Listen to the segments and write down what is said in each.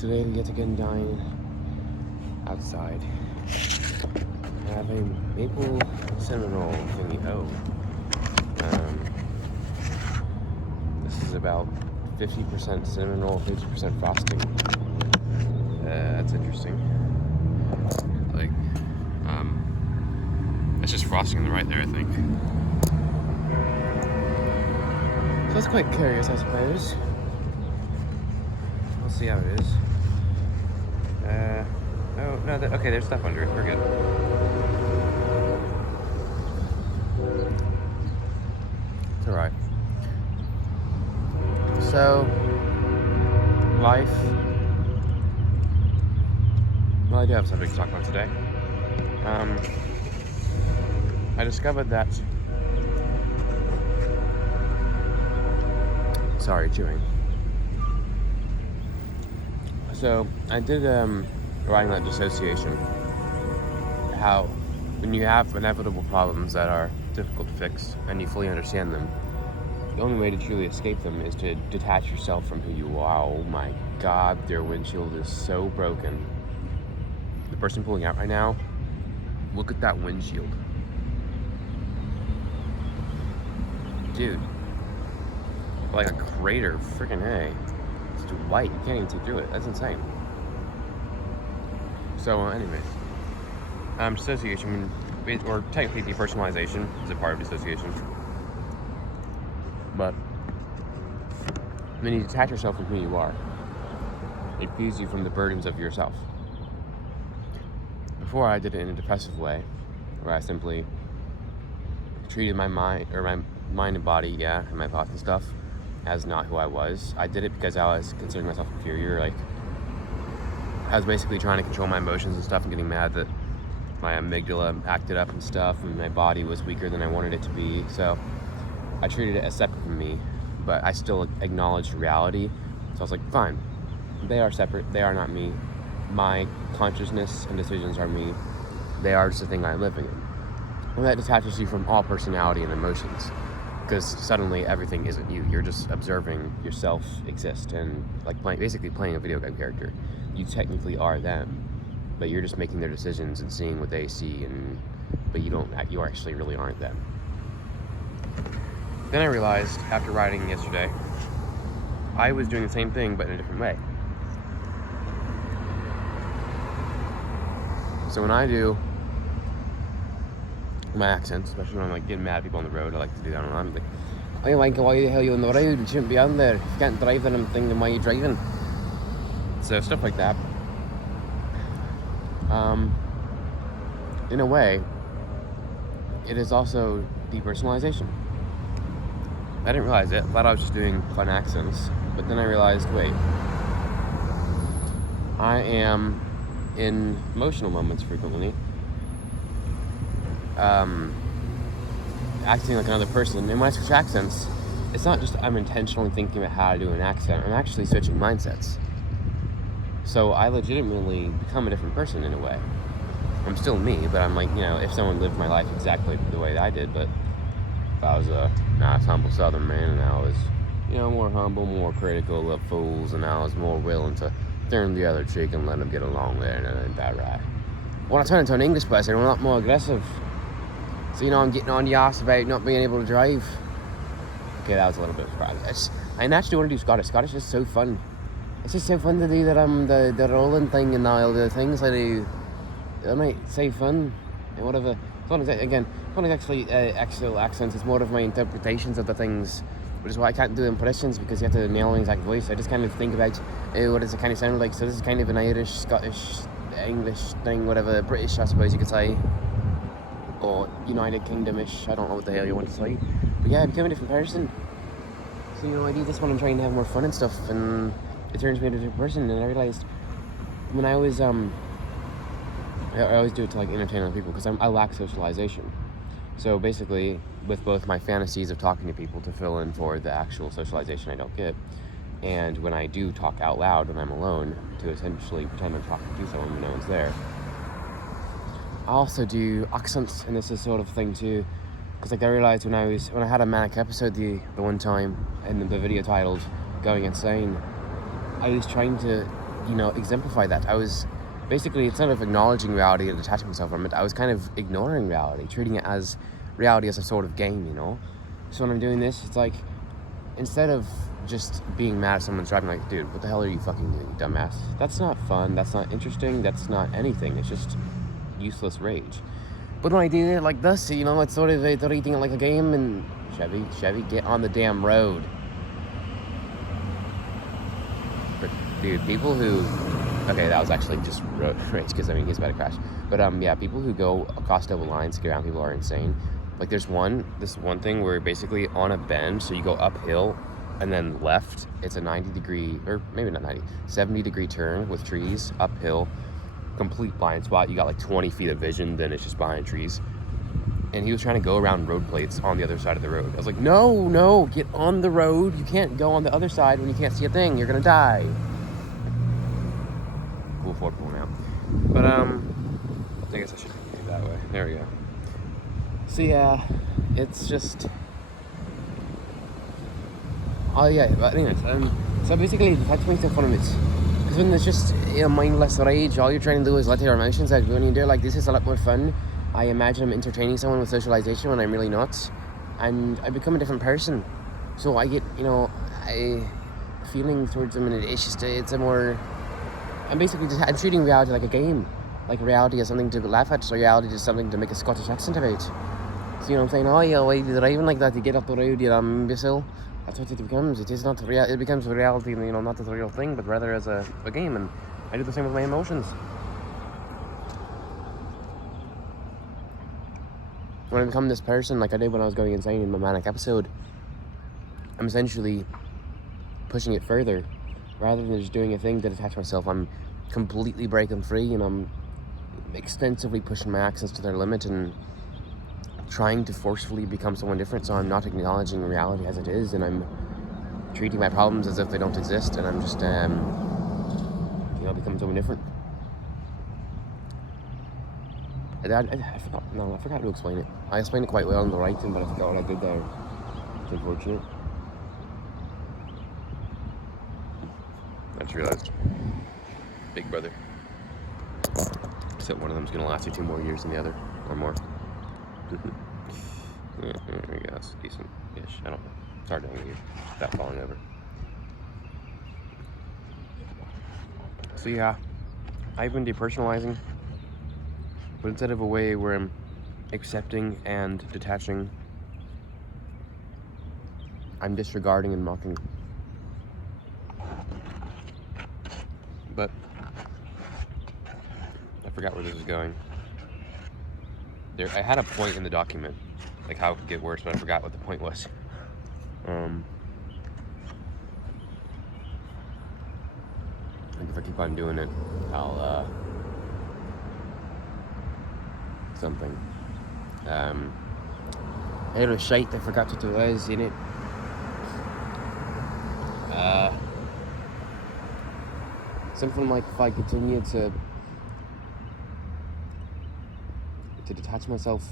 Today we yet again dine outside. I have a maple cinnamon roll thingy. This is about 50% cinnamon roll, 50% frosting. That's interesting. That's just frosting on the right there, I think. So that's quite curious, I suppose. We'll see how it is. Oh, no, okay, there's stuff under it. We're good. It's alright. So, life. Well, I do have something to talk about today. I discovered that... Sorry, chewing. So, I did, writing that dissociation. How, when you have inevitable problems that are difficult to fix, and you fully understand them, the only way to truly escape them is to detach yourself from who you are. Oh my God, their windshield is so broken. The person pulling out right now, look at that windshield. Dude. Like a crater, freaking A. It's too white, you can't even see through it. That's insane. So, anyways. Dissociation, or technically depersonalization, is a part of dissociation. But when you detach yourself from who you are, it frees you from the burdens of yourself. Before, I did it in a depressive way, where I simply treated my mind and body, and my thoughts and stuff, as not who I was. I did it because I was considering myself inferior. Like, I was basically trying to control my emotions and stuff and getting mad that my amygdala acted up and stuff, and my body was weaker than I wanted it to be. So I treated it as separate from me, but I still acknowledged reality. So I was like, fine, they are separate, they are not me. My consciousness and decisions are me. They are just a thing I'm living in. And that detaches you from all personality and emotions, because suddenly everything isn't you. You're just observing yourself exist, and like basically playing a video game character. You technically are them, but you're just making their decisions and seeing what they see, but you actually really aren't them. Then I realized, after writing yesterday, I was doing the same thing, but in a different way. So when I do my accents, especially when I'm like getting mad at people on the road, I like to do that. I'm like, "Hey, Wanker, why the hell are you on the road? You shouldn't be on there. If you can't drive, then I'm thinking, why are you driving?" So stuff like that. In a way, it is also depersonalization. I didn't realize it. I thought I was just doing fun accents. But then I realized, wait. I am, in emotional moments frequently, acting like another person. And when I switch accents, it's not just I'm intentionally thinking about how to do an accent. I'm actually switching mindsets. So I legitimately become a different person in a way. I'm still me, but I'm like, if someone lived my life exactly the way that I did, but if I was a nice, humble Southern man, and I was, more humble, more critical of fools, and I was more willing to turn the other cheek and let them get along there, and ain't that right? When I turn into an English person, I'm a lot more aggressive. So, I'm getting on the ass about not being able to drive. Okay, that was a little bit of progress. I naturally want to do Scottish. Scottish is so fun. It's just so fun to do that, the rolling thing and all the things I do. I might say fun and whatever. It's not actually actual accents. It's more of my interpretations of the things, which is why I can't do impressions, because you have to nail an exact voice. I just kind of think about what does it kind of sound like. So this is kind of an Irish, Scottish, English thing, whatever, British, I suppose you could say, or United Kingdom-ish. I don't know what the hell you want to say, but yeah, I became a different person. So I do this when I'm trying to have more fun and stuff, and it turns me into a different person. And I realized when I was I always do it to entertain other people, because I lack socialization. So basically, with both my fantasies of talking to people to fill in for the actual socialization I don't get, and when I do talk out loud when I'm alone to essentially pretend I'm talking to someone when no one's there, I also do accents, and this is sort of thing too, because I realized when I had a manic episode the one time, and the video titled "Going Insane," I was trying to exemplify that. I was basically, instead of acknowledging reality and detaching myself from it, I was kind of ignoring reality, treating it as reality as a sort of game, So when I'm doing this, it's like, instead of just being mad at someone's driving, like, dude, what the hell are you fucking doing, you dumbass? That's not fun, that's not interesting, that's not anything, it's just useless rage. But when I do it like this, it's sort of treating it like a game, and Chevy, get on the damn road. But, dude, people who, okay, that was actually just road rage, because, he's about to crash. But, yeah, people who go across double lines to get around people are insane. Like, there's this one thing where basically on a bend, so you go uphill and then left, it's a 90-degree, or maybe not 90, 70-degree turn with trees, uphill, complete blind spot. You got like 20 feet of vision, then it's just behind trees. And he was trying to go around road plates on the other side of the road. I was like, no, get on the road. You can't go on the other side when you can't see a thing. You're gonna die. Cool Ford pulling out. But, I guess I should do it that way. There we go. So yeah, it's just, oh yeah, but anyways, so basically that's makes it fun of it, because when there's just mindless rage, all you're trying to do is let your emotions out. When you do it like this, it's a lot more fun. I imagine I'm entertaining someone with socialization when I'm really not, and I become a different person, so I get, I feeling towards them, and it's just, it's a more, I'm treating reality like a game, like reality is something to laugh at, so reality is something to make a Scottish accent about. So, what I'm saying? Oh, yeah, why are you driving like that? You get up the road, you imbecile. That's what it becomes. It is not real. It becomes reality, not as a real thing, but rather as a game. And I do the same with my emotions. When I become this person, like I did when I was going insane in my manic episode, I'm essentially pushing it further. Rather than just doing a thing to detach myself, I'm completely breaking free, and I'm extensively pushing my actions to their limit and trying to forcefully become someone different. So I'm not acknowledging reality as it is, and I'm treating my problems as if they don't exist, and I'm just becoming someone different. I forgot to explain it. I explained it quite well in the writing, but I forgot what I did there. It's unfortunate. I just realized, big brother. Except one of them's gonna last you 2 more years than the other, or more. Yeah, there we go. That's decent-ish. I don't know. It's hard to hang here without falling over. So yeah, I've been depersonalizing, but instead of a way where I'm accepting and detaching, I'm disregarding and mocking. But I forgot where this is going. I had a point in the document, like how it could get worse, but I forgot what the point was. I think if I keep on doing it, I'll, something. It was shite, I forgot what it was in it. Something like if I continue to detach myself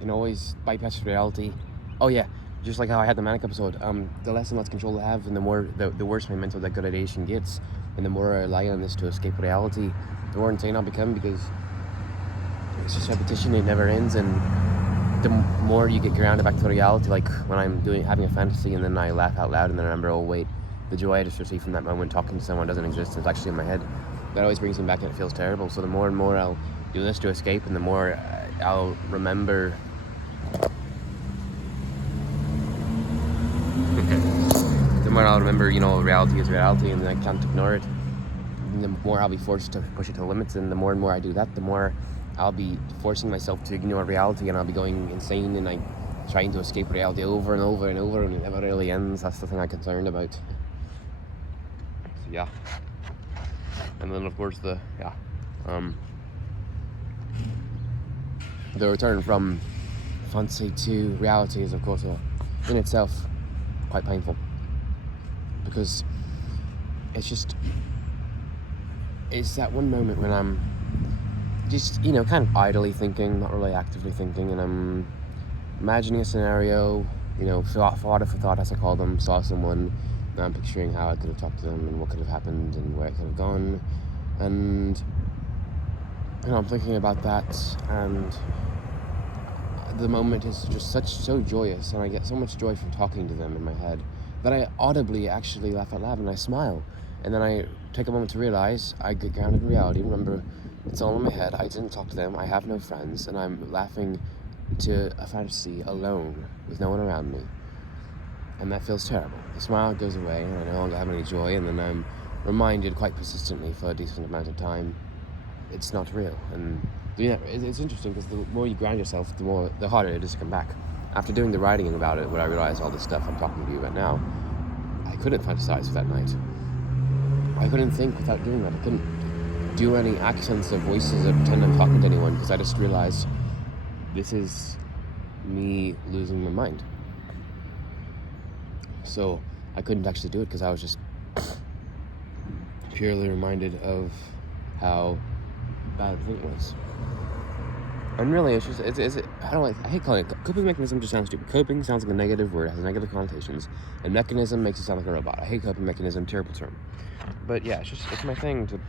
and always bypass reality. Oh yeah, just like how I had the manic episode. The less and less control I have, and the worse my mental degradation gets, and the more I rely on this to escape reality, the more insane I'll become, because it's just repetition, it never ends, and the more you get grounded back to reality, like when I'm having a fantasy and then I laugh out loud and then I remember, oh wait, the joy I just received from that moment talking to someone doesn't exist, it's actually in my head. That always brings me back and it feels terrible. So the more and more I'll do this to escape, and the more I'll remember. The more I'll remember, reality is reality, and I can't ignore it. And the more I'll be forced to push it to limits, and the more I do that, the more I'll be forcing myself to ignore reality, and I'll be going insane, and I'm trying to escape reality over and over and over, and it never really ends. That's the thing I'm concerned about. So yeah. And then of course the return from fantasy to reality is of course in itself quite painful, because it's that one moment when I'm just kind of idly thinking, not really actively thinking, and I'm imagining a scenario, thought for thought, as I call them, saw someone I'm picturing how I could have talked to them and what could have happened and where it could have gone. And, I'm thinking about that, and the moment is just so joyous, and I get so much joy from talking to them in my head that I audibly actually laugh out loud and I smile. And then I take a moment to realize I get grounded in reality. Remember, it's all in my head. I didn't talk to them. I have no friends, and I'm laughing to a fantasy alone with no one around me. And that feels terrible. The smile goes away, and I no longer have any joy, and then I'm reminded quite persistently for a decent amount of time it's not real. And it's interesting because the more you ground yourself, the harder it is to come back. After doing the writing about it, when I realized all this stuff I'm talking to you about now, I couldn't fantasize for that night. I couldn't think without doing that. I couldn't do any accents or voices or pretend I'm talking to anyone, because I just realized this is me losing my mind. So I couldn't actually do it because I was just purely reminded of how bad the thing was. And really, it's I hate calling it coping mechanism. Just sounds stupid. Coping sounds like a negative word, it has negative connotations, and mechanism makes it sound like a robot. I hate coping mechanism, terrible term. But yeah, it's my thing to,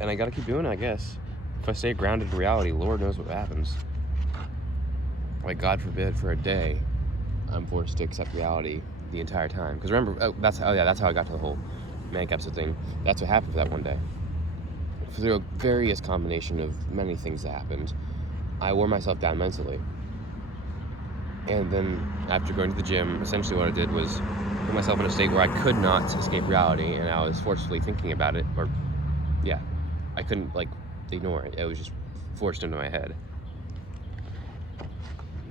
and I gotta keep doing it, I guess. If I stay grounded in reality, Lord knows what happens. Like, God forbid, for a day, I'm forced to accept reality the entire time. Because remember, that's how I got to the whole Manic episode thing. That's what happened for that one day. Through a various combination of many things that happened, I wore myself down mentally. And then, after going to the gym, essentially what I did was put myself in a state where I could not escape reality, and I was forcefully thinking about it, I couldn't, ignore it. It was just forced into my head.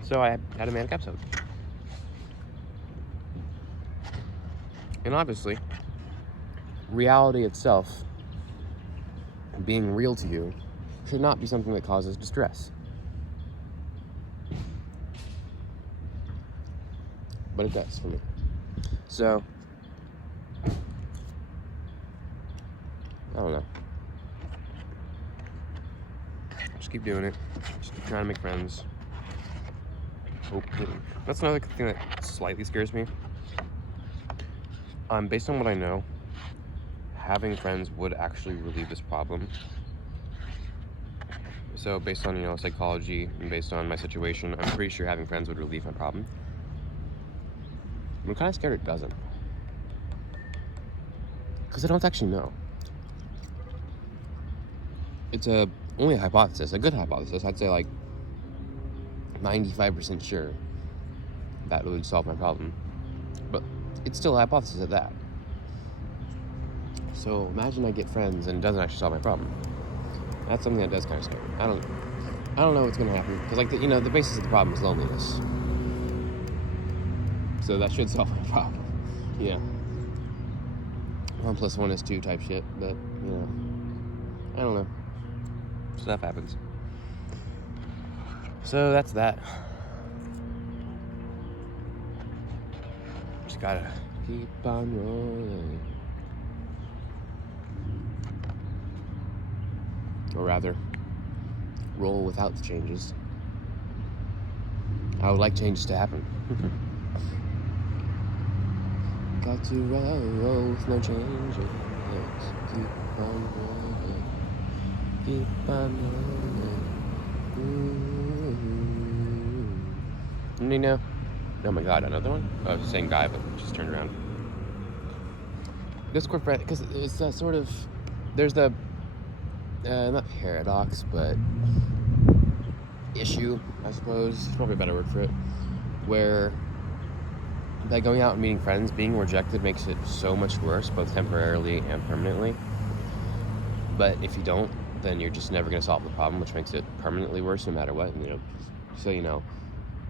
So I had a Manic episode. And obviously, reality itself, being real to you, should not be something that causes distress. But it does for me. So, I don't know. Just keep doing it. Just keep trying to make friends. Hopefully. That's another thing that slightly scares me. Based on what I know, having friends would actually relieve this problem. So based on, psychology and based on my situation, I'm pretty sure having friends would relieve my problem. I'm kind of scared it doesn't. Because I don't actually know. It's only a hypothesis, a good hypothesis. I'd say 95% sure that would solve my problem. But it's still a hypothesis at that. So imagine I get friends and it doesn't actually solve my problem. That's something that does kind of scare me. I don't know what's going to happen. Because the basis of the problem is loneliness. So that should solve my problem. 1 + 1 is 2 type shit. But, I don't know. Stuff happens. So that's that. Just gotta keep on rolling. Or rather, roll without the changes. I would like changes to happen. Got to roll with no changes. Keep on rolling. Keep on rolling. Oh my god, another one? Oh, it's the same guy, but just turned around. Discord friend, because it's sort of, there's the, not paradox, but issue, I suppose, probably a better word for it, where by going out and meeting friends, being rejected makes it so much worse, both temporarily and permanently. But if you don't, then you're just never going to solve the problem, which makes it permanently worse no matter what. So you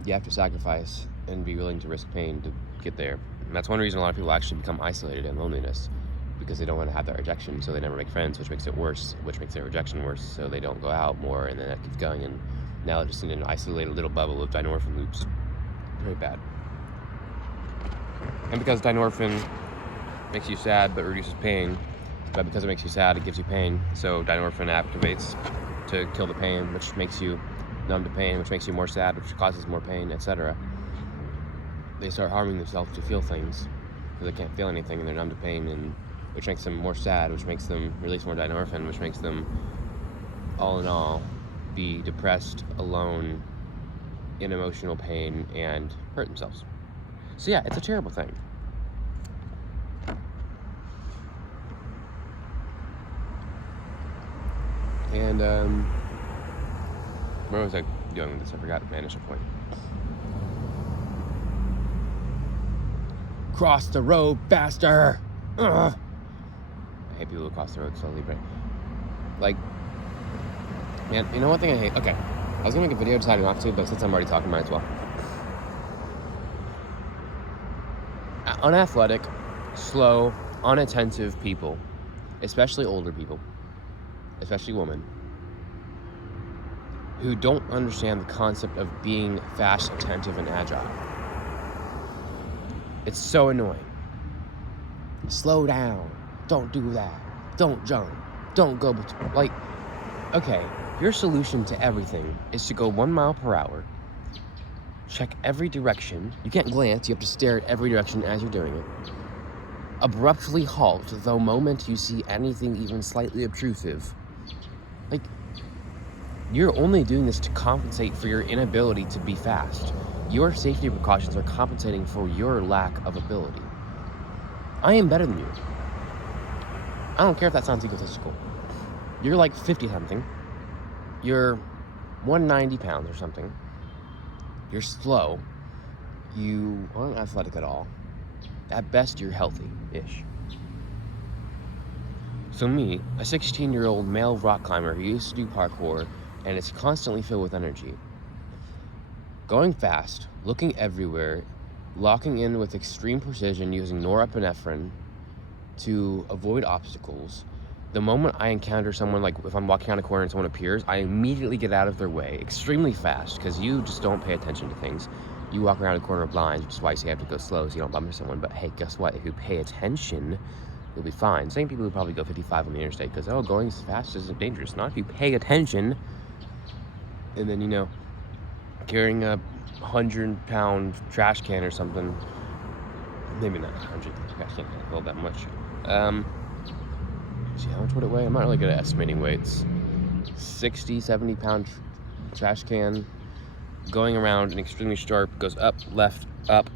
have to sacrifice and be willing to risk pain to get there. And that's one reason a lot of people actually become isolated in loneliness, because they don't want to have that rejection, so they never make friends, which makes it worse, which makes their rejection worse, so they don't go out more, and then that keeps going, and now they're just in an isolated little bubble of Dynorphin Loops. Very bad. And because Dynorphin makes you sad but reduces pain, but because it makes you sad, it gives you pain, so Dynorphin activates to kill the pain, which makes you numb to pain, which makes you more sad, which causes more pain, etc. they start harming themselves to feel things because they can't feel anything and they're numb to pain, and which makes them more sad, which makes them release more dynorphin, which makes them, all in all, be depressed, alone, in emotional pain, and hurt themselves. So yeah, it's a terrible thing. And where was I going with this? I forgot my initial point. Cross the road faster! Ugh. I hate people who cross the road slowly, but like, man, you know one thing I hate? Okay, I was gonna make a video deciding not to, but since I'm already talking, might as well. Unathletic, slow, unattentive people, especially older people, especially women, who don't understand the concept of being fast, attentive, and agile. It's so annoying. Slow down. Don't do that. Don't jump. Don't go between. Like, okay, your solution to everything is to go 1 mile per hour, check every direction. You can't glance, you have to stare at every direction as you're doing it. Abruptly halt the moment you see anything even slightly obtrusive. Like, you're only doing this to compensate for your inability to be fast. Your safety precautions are compensating for your lack of ability. I am better than you. I don't care if that sounds egotistical. You're like 50-something. You're 190 pounds or something. You're slow. You aren't athletic at all. At best, you're healthy-ish. So me, a 16-year-old male rock climber who used to do parkour and is constantly filled with energy, going fast, looking everywhere, locking in with extreme precision using norepinephrine to avoid obstacles. The moment I encounter someone, like if I'm walking around a corner and someone appears, I immediately get out of their way extremely fast because you just don't pay attention to things. You walk around a corner blind, which is why you say you have to go slow so you don't bump into someone. But hey, guess what? If you pay attention, you'll be fine. Same people who probably go 55 on the interstate because, oh, going fast isn't dangerous. Not if you pay attention. And then, you know, carrying a 100-pound trash can or something. Maybe not 100. I can't hold that much. See, how much would it weigh? I'm not really good at estimating weights. 60, 70-pound trash can going around and extremely sharp, goes up, left, up.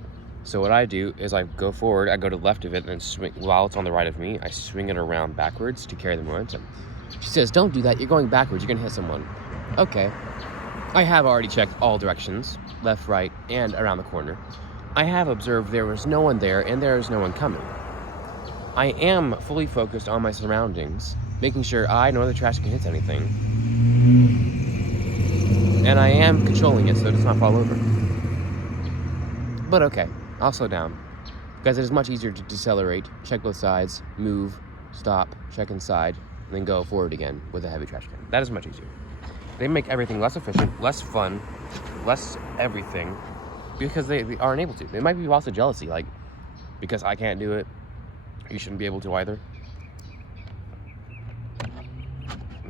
So what I do is I go forward, I go to the left of it, and then swing, while it's on the right of me, I swing it around backwards to carry the momentum. She says, don't do that, you're going backwards, you're gonna hit someone. Okay. I have already checked all directions, left, right, and around the corner. I have observed there was no one there and there is no one coming. I am fully focused on my surroundings, making sure I nor the trash can hit anything. And I am controlling it so it does not fall over. But okay, I'll slow down. Because it is much easier to decelerate, check both sides, move, stop, check inside, and then go forward again with a heavy trash can. That is much easier. They make everything less efficient, less fun, less everything, because they aren't able to. They might be also jealousy, like, because I can't do it, you shouldn't be able to either.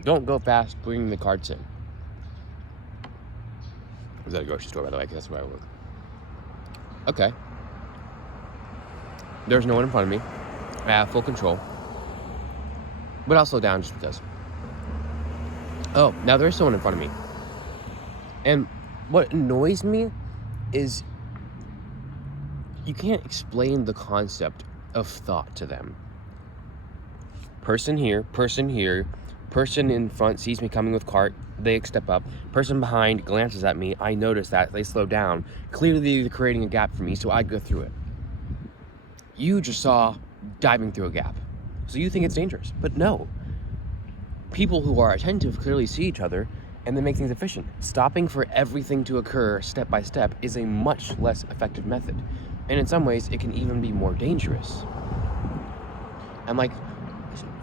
Don't go fast, bring the carts in. Is that a grocery store, by the way? Because that's where I work. Okay. There's no one in front of me. I have full control. But I'll slow down just because. Oh, now there is someone in front of me. And what annoys me is you can't explain the concept of thought to them. Person here, person in front sees me coming with cart, they step up. Person behind glances at me, I notice that, they slow down. Clearly they're creating a gap for me, so I go through it. You just saw diving through a gap, so you think it's dangerous, but no. People who are attentive clearly see each other and they make things efficient. Stopping for everything to occur step by step is a much less effective method. And in some ways, it can even be more dangerous. And like,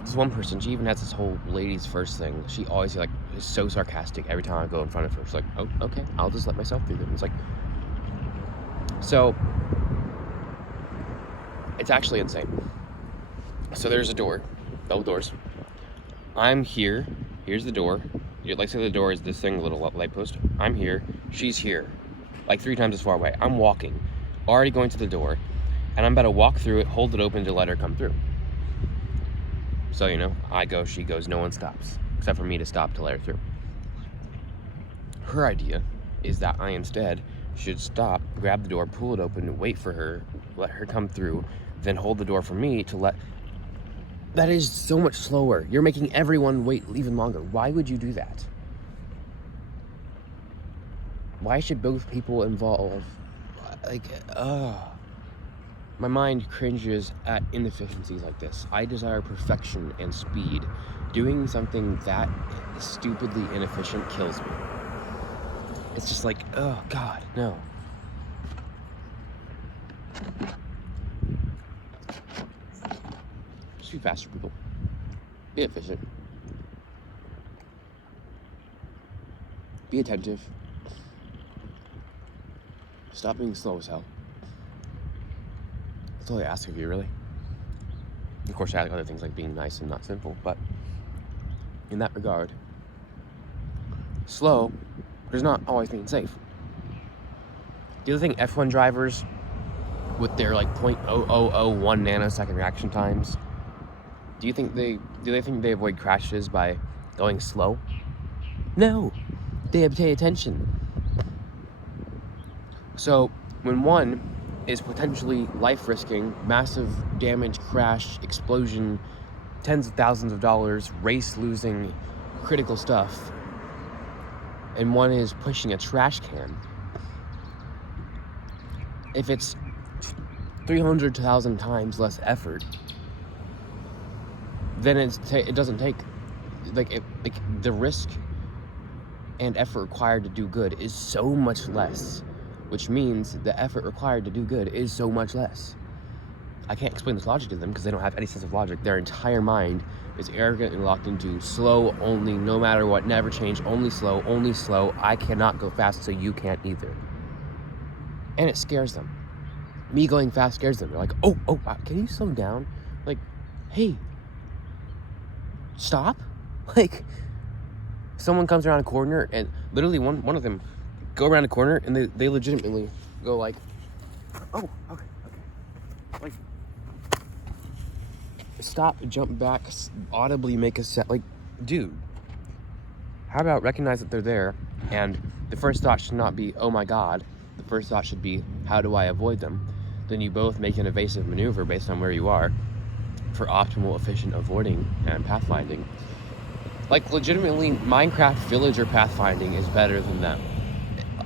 this one person, she even has this whole ladies first thing. She always like is so sarcastic every time I go in front of her. She's like, oh, okay, I'll just let myself through them. It's like, so it's actually insane. So there's a door, double doors. I'm here, here's the door. Like say the door is this thing, little light post. I'm here, she's here. Like 3 times as far away. I'm walking. already going to the door, and I'm about to walk through it, hold it open to let her come through. So, I go, she goes, no one stops, except for me to stop to let her through. Her idea is that I instead should stop, grab the door, pull it open, wait for her, let her come through, then hold the door for me to let... That is so much slower. You're making everyone wait even longer. Why would you do that? Why should both people involve... My mind cringes at inefficiencies like this. I desire perfection and speed. Doing something that stupidly inefficient kills me. It's just like, oh God, no. Just be faster, people. Be efficient. Be attentive. Stop being slow as hell. That's all I ask of you, really. Of course, I ask other things like being nice and not simple, but in that regard, slow does not always mean safe. Do you think F1 drivers with their like 0.0001 nanosecond reaction times, do they think they avoid crashes by going slow? No, they pay attention. So when one is potentially life-risking, massive damage, crash, explosion, tens of thousands of dollars, race-losing, critical stuff, and one is pushing a trash can, if it's 300,000 times less effort, then it doesn't take, the risk and effort required to do good is so much less, which means the effort required to do good is so much less. I can't explain this logic to them because they don't have any sense of logic. Their entire mind is arrogant and locked into slow only, no matter what, never change, only slow. I cannot go fast, so you can't either. And it scares them. Me going fast scares them. They're like, oh, can you slow down? Like, hey, stop? Like, someone comes around a corner and literally one of them go around a corner and they legitimately go like, oh, okay. Like, stop, jump back, audibly make a set. Like, dude, how about recognize that they're there, and the first thought should not be, oh my God. The first thought should be, how do I avoid them? Then you both make an evasive maneuver based on where you are for optimal, efficient avoiding and pathfinding. Like, legitimately, Minecraft villager pathfinding is better than them.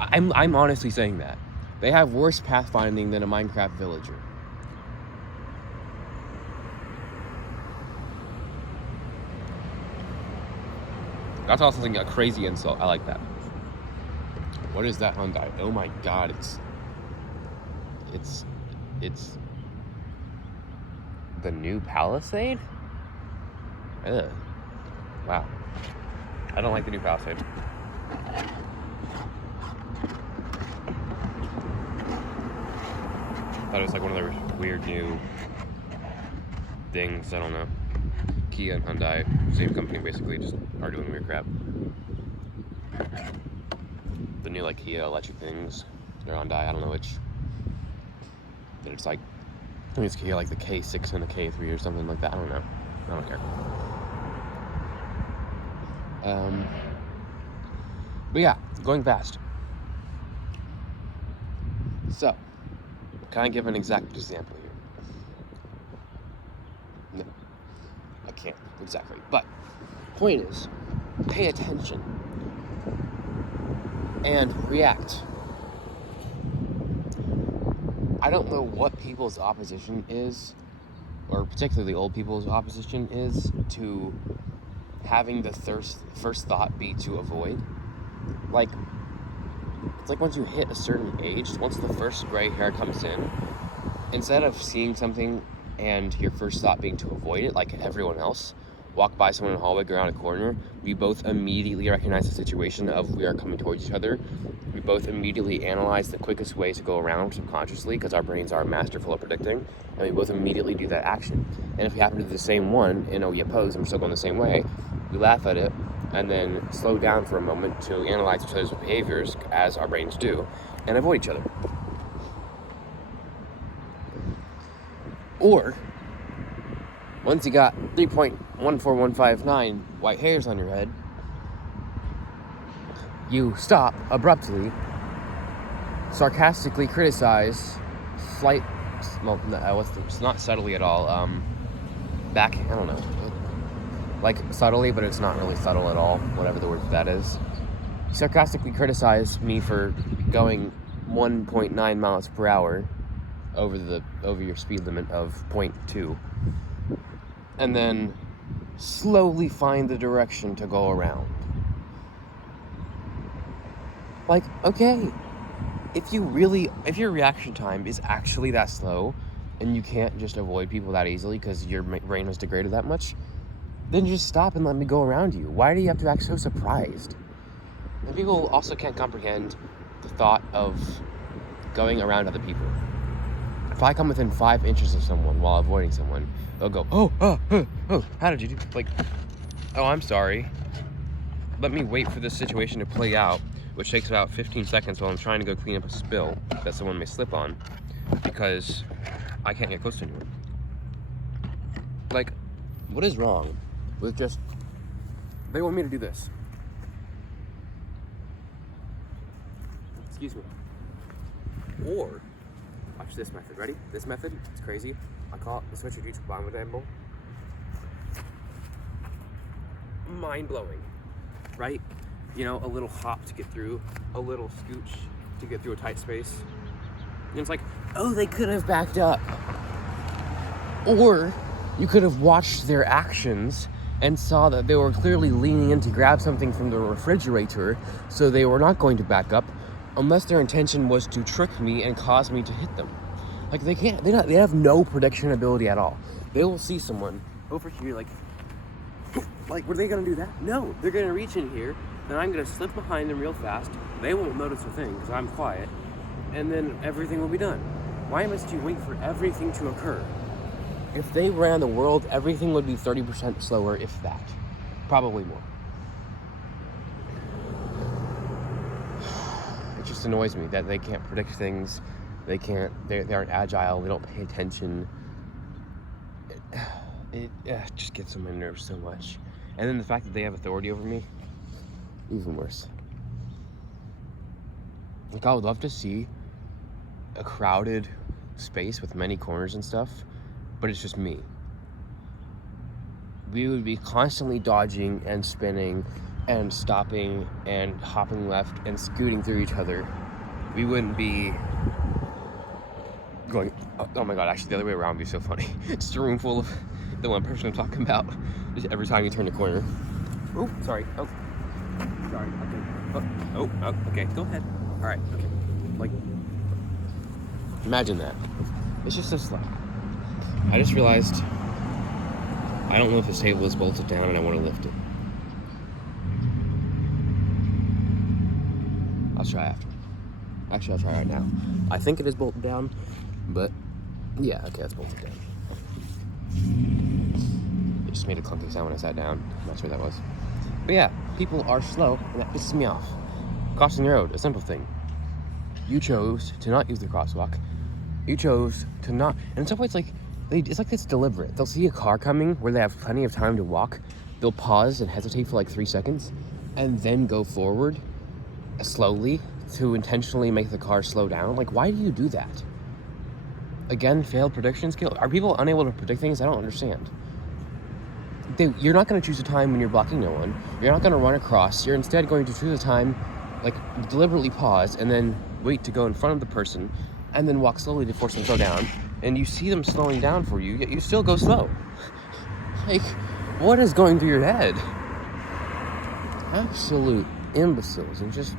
I'm honestly saying that. They have worse pathfinding than a Minecraft villager. That's also a crazy insult. I like that. What is that Hyundai? Oh my God, it's the new Palisade? Ugh. Wow. I don't like the new Palisade. Thought it was like one of their weird new things. I don't know. Kia and Hyundai, same company basically, just are doing weird crap. The new like Kia electric things, they're Hyundai, I don't know which. But it's like, I think it's Kia, like the K6 and the K3 or something like that. I don't know. I don't care. But yeah, going fast. So, can I give an exact example here? No, I can't exactly. But, point is, pay attention and react. I don't know what people's opposition is, or particularly old people's opposition is, to having the first thought be to avoid. Like, it's like once you hit a certain age, once the first gray hair comes in, instead of seeing something and your first thought being to avoid it, like everyone else, walk by someone in the hallway, go around a corner, we both immediately recognize the situation of we are coming towards each other. We both immediately analyze the quickest way to go around subconsciously, because our brains are masterful at predicting, and we both immediately do that action. And if we happen to do the same one, we oppose and we're still going the same way, we laugh at it, and then slow down for a moment to analyze each other's behaviors, as our brains do, and avoid each other. Or, once you got 3.14159 white hairs on your head, you stop abruptly, sarcastically criticize flight, well, it's not subtly at all, I don't know, like subtly, but it's not really subtle at all, whatever the word for that is. You sarcastically criticize me for going 1.9 miles per hour over your speed limit of 0.2, and then slowly find the direction to go around. Like, okay, if your reaction time is actually that slow, and you can't just avoid people that easily because your brain has degraded that much, then just stop and let me go around you. Why do you have to act so surprised? And people also can't comprehend the thought of going around other people. If I come within 5 inches of someone while avoiding someone, they'll go, oh, how did you do? Like, oh, I'm sorry. Let me wait for this situation to play out, which takes about 15 seconds while I'm trying to go clean up a spill that someone may slip on, because I can't get close to anyone. Like, what is wrong with just, they want me to do this. Excuse me. Or, watch this method. Ready? This method, it's crazy. I call it the switch to biomodal. Mind-blowing, right? You know, a little hop to get through, a little scooch to get through a tight space. And it's like, oh, they could have backed up. Or you could have watched their actions and saw that they were clearly leaning in to grab something from the refrigerator, so they were not going to back up unless their intention was to trick me and cause me to hit them. Like, they have no prediction ability at all. They will see someone over here, like, were they gonna do that? No, they're gonna reach in here, then I'm gonna slip behind them real fast. They won't notice a thing because I'm quiet, and then everything will be done. Why must you wait for everything to occur? If they ran the world, everything would be 30% slower, if that. Probably more. It just annoys me that they can't predict things. They aren't agile. They don't pay attention. It just gets on my nerves so much. And then the fact that they have authority over me, even worse. Like, I would love to see a crowded space with many corners and stuff, but it's just me. We would be constantly dodging and spinning and stopping and hopping left and scooting through each other. We wouldn't be going, oh my god, actually the other way around would be so funny. Just a room full of the one person I'm talking about, just every time you turn a corner. Oh, sorry. Oh, sorry. Okay. Okay. Go ahead. All right. Okay. Like, imagine that. It's just so slow. I just realized I don't know if this table is bolted down and I want to lift it. I'll try after. Actually, I'll try right now. I think it is bolted down, but yeah, okay, it's bolted down. It just made a clunky sound when I sat down. I'm not sure what that was. But yeah, people are slow, and that pisses me off. Crossing the road, a simple thing. You chose to not use the crosswalk. You chose to not, and in some ways, it's like it's deliberate. They'll see a car coming where they have plenty of time to walk. They'll pause and hesitate for like 3 seconds, and then go forward slowly to intentionally make the car slow down. Like, why do you do that? Again, failed prediction skill. Are people unable to predict things? I don't understand. You're not going to choose a time when you're blocking no one. You're not going to run across. You're instead going to choose a time, like, deliberately pause and then wait to go in front of the person and then walk slowly to force them to slow down. And you see them slowing down for you, yet you still go slow. Like, what is going through your head? Absolute imbeciles. And just,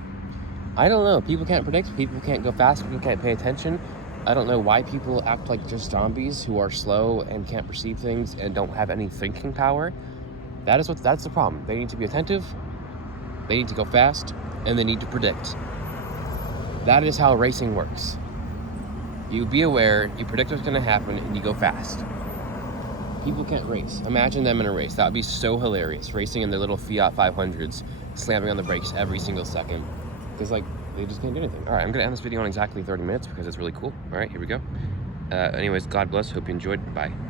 I don't know. People can't predict. People can't go fast. People can't pay attention. I don't know why people act like just zombies who are slow and can't perceive things and don't have any thinking power. That's the problem. They need to be attentive, they need to go fast, and they need to predict. That is how racing works. You be aware, you predict what's going to happen, and you go fast. People can't race. Imagine them in a race. That would be so hilarious. Racing in their little Fiat 500s, slamming on the brakes every single second. Because, like, they just can't do anything. All right, I'm going to end this video in exactly 30 minutes because it's really cool. All right, here we go. Anyways, God bless. Hope you enjoyed. Bye.